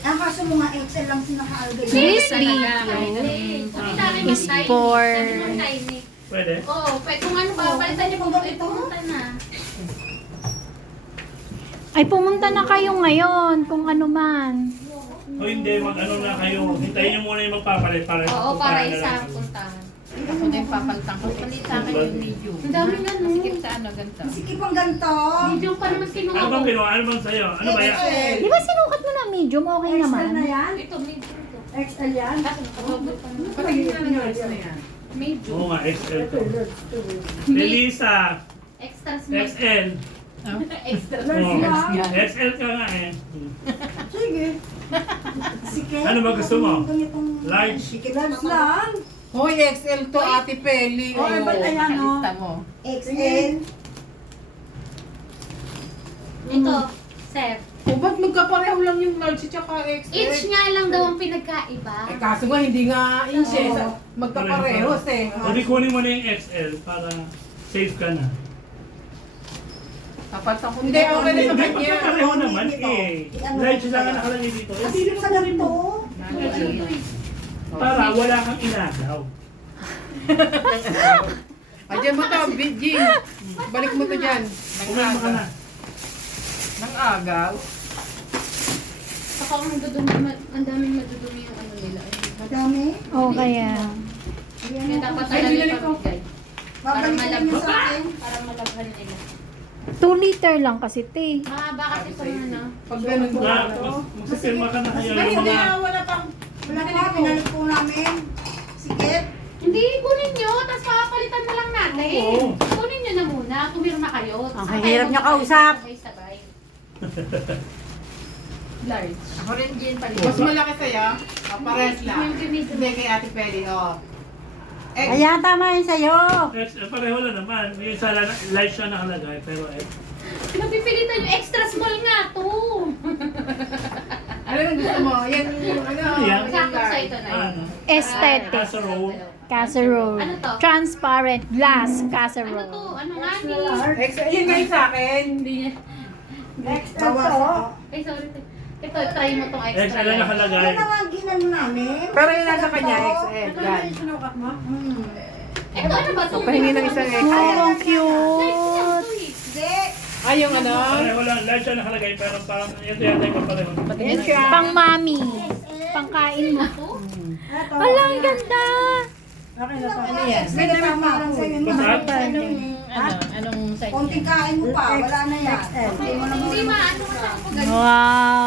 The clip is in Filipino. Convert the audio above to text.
Ang kaso mo nga XL lang sinakaalagay. This big is for... Pwede? Oo, kung ano ba, palitan niyo kung ito na. Ay, pumunta na kayo ngayon, kung ano man. O hindi, mag-ano na kayo. Hintayin niyo muna yung magpapalit para Oo, para puntahan na isa lang. puntahan. Ako na yung papalitan ko. Palit sa akin yung medium. Ang dami nga, no? Masikip sa ano, ganito. Sikip ang ganito. Medium pa naman kinuha Ano ko. bang kinuha? Ano bang sa'yo? Ano ba yan? XL. Di ba sinukat mo na medium? Okay XL naman. na yan? Ito, medium to. XL yan? Medium. Oo nga, XL to. Delisa, Extra small. XL. Extra Oo, Large lang. XL ka nga eh. Sige. Sikip. Ano ba gusto mo? Ganitong... Large? Sikip. Large lang. Hoy, XL to, Ate Peli. Oh, ba't ayan, no? Kalista mo. XL. Ito, sir. O, ba't magkapareho lang yung large at saka XL? Each nga lang daw ang pinagkaiba. Eh, kaso nga, hindi nga inches. Oo. Magkaparehos eh. O di kunin mo na yung XL para safe ka na. Papalitan ko. Hindi, okay na sa Hindi, kanya. pagkakareho naman eh. Large lang ang nakalagay dito. Eh, Sikip sa ganito. Para wala kang inagaw. Ayan mo to, Jing. Balik mo to dyan. Kumain ka na. Nang agaw. Saka ang daming madudumi yung ano nila. Madami. O kaya... Kaya dapat Ay, talaga binalik ko. pamigay. Babalikin niyo sa akin. Para malabhan nila. 2 liter lang kasi, te. Mahaba kasi ito na. Pag ganun ko. Magsipirma ka na kayo Ay, ng hindi mga... wala pang. Wala pa, pinalik po namin. Sikip. Hindi, kunin nyo, tapos papalitan na lang natin. Oo. Kunin nyo na muna, pumirma kayo. Ang Saka hirap kayo niya kausap. Sabay-sabay. Large. Ako rin din palit. Mas malaki sa'yo. Parehas lang. Yung ganito. Hindi kay Ate Peli, oh. Ayan, tama yun sa'yo. XL, pareho lang naman. Yung isa large siya nakalagay, pero Napipilitan yung extra small nga to. Ano yung gusto mo? Yan yung ano. Yan. Sakto sa ito na yun. ano? Aesthetic. Casserole. Casserole. Ano to? Transparent glass Ano to? casserole. Ano nga ni? Yun nga yung sa akin. Hindi niya. Bawas ako. Ay, sorry. Ito, try mo tong extra. XL lang large. nakalagay. Yan naman ginano namin. Pero yun nasa kanya, XL. Yan. Ito, ano ba to? Pahingi ng isang XL. Oh, ang Large cute. Hindi. Ay, yung ano. Pareho lang, large siya nakalagay, pero parang ito yata yung papareho. Yan siya. Pang mami. Pangkain mo. Ito. Wala, ang ganda. Okay na to. Ano yan? Sige, tama lang sa'yo. Masarap. Anong size Konting kain mo pa, wala na yan. Hindi mo naman. Hindi maano ka sa ako ganun. Wow.